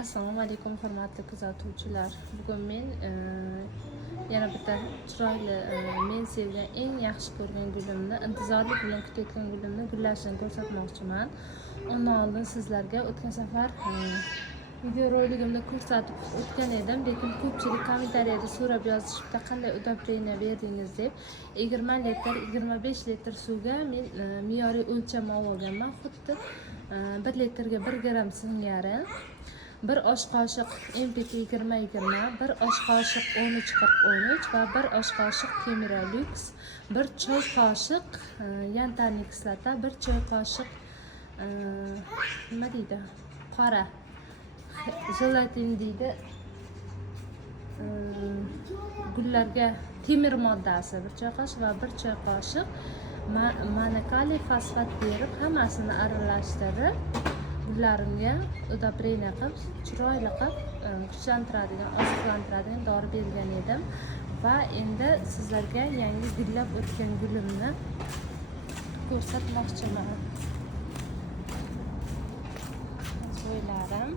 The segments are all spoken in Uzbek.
Assalomu alaykum hurmatli kuzatuvchilar. Bugun men yana bitta chiroyli men sevgan eng yaxshi ko'rgan gulimni, intizorlik bilan kutayotgan gulimni gullashini ko'rsatmoqchiman. Undan oldin sizlarga o'tgan safar videorolikimda ko'rsatib o'tgan edim, lekin ko'pchilik kommentariyada so'rab yozishibdi qanday udopleniya berdingiz deb. 20 litr 25 litr suvga men me'yoriy o'lcham olganman. Xuddi 1 litrga 1 gram singari, 1 osh qoshiq MPK 20-20, 1 osh qoshiq 13-40-13 va 1 osh qoshiq Kemiralux, 1 choy qoshiq yantarniy kislota, 1 choy qoshiq nima deydi? Qora jelatin deydi. Gullarga temir moddasi 1 choy qoshiq va 1 choy qoshiq manakali fosfat berib, hammasini aralashtirib gullarimga udopleniya qilib, chiroyli qilib kuchlantiradigan, oziqlantiradigan dori bergan edim va endi sizlarga yangi gullab o'tgan gulimni ko'rsatmoqchiman. So'ylarim,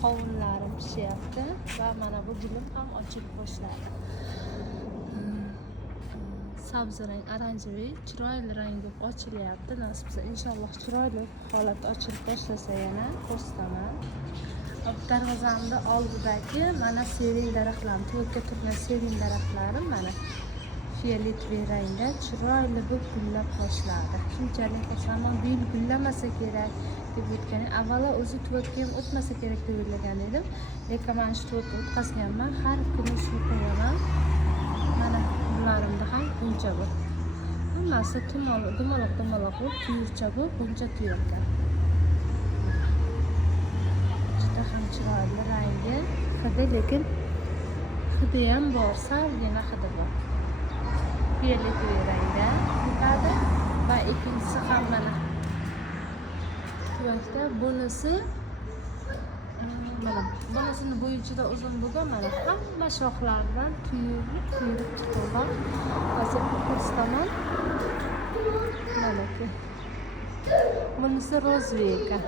qovunlarim pishyapti va mana bu gulim ham ochilib boshladi. Sabzi rang, oranjeviy, chiroyli rangi ochilyapti. Nasib bo'lsa inshaalloh chiroyli holat ochilib boshlasa yana ko'rsataman. Darvozamda oldidagi mana seving daraxtlarim, to'rtga turgan seving daraxtlarim mana fioletviy rangda chiroyli bo'lib gullab boshladi. Shunchalik xursandman, bu yil gullamasa kerak deb o'tgan. Avvalo o'zi tuvakka ham o'tmasa kerak deb o'ylagan edim, lekin mana shu tuvakka o'tkazganman. Har kuni suv quyaman. Mana gullarimda ham buncha bu. Hammasi dumaloq bo'lib, tuyurcha bo'lib, buncha tuyulgan. Juda ham chiroyli rangi, hidi, lekin hidi ham bor, salgina hidi bor. Fioletviy rangda ketadi va ikkinchisi ham mana tuvakda, bunisi mana bunisining bo'yi juda uzun bo'lgan, mana hamma shoxlaridan tuyulib chiqilgan. Hozir ko'rsataman. Mana bu. Bunisi rozviy ekan.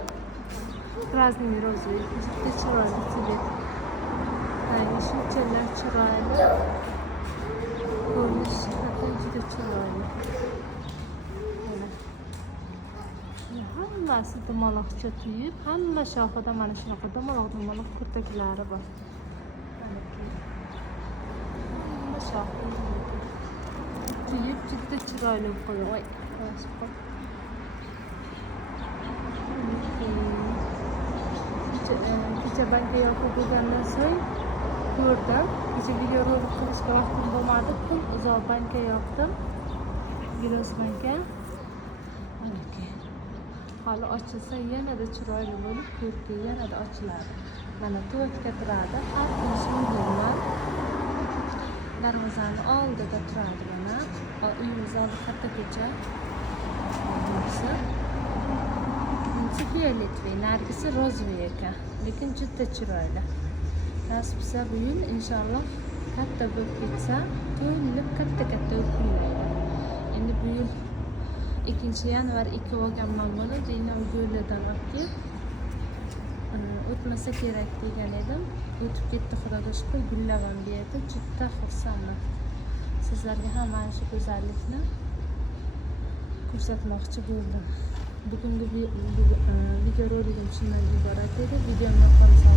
Разный rozviy. Juda chiroyli цвет. Rangi shunchalar chiroyli. Ko'rinishi ham juda chiroyli. Hammasi dumaloqcha tuyib, hamma shoxida mana shunaqa dumaloq kurtaklari bor. Hamma shoxida tuyib juda chiroyli qo'yib. Kecha banka yopib bo'lgandan so'ng ko'rdim. Kecha videorolik qilishga vaqtim bo'lmadi. Kun uzoq banka yopdim. Gilos banka. Hali ochilsa yanada chiroyli bo'lib, ko'rki yanada ochiladi. Mana tuvakka turadi. Har kuni suv beraman. Darvozani oldida turadi mana. Uyimiz oldi katta ko'cha. Bunisi fioletviy, nargisi rozviy ekan, lekin juda chiroyli. Nasib bo'lsa bu yil inshaalloh katta bo'lib ketsa, to'yilib katta o'tmaydi. Endi bu yil 2-yanvar 2 olganman buni, Dinam yo'lidan olib o'tmasa kerak degan edim. O'tib ketdi, xudoga shukr, gullab ham berdi. Juda xursandman. Sizlarga ham mana shu go'zallikni ko'rsatmoqchi bo'ldim. Bugungi videoroligim shundan iborat edi. Videomni yoqsa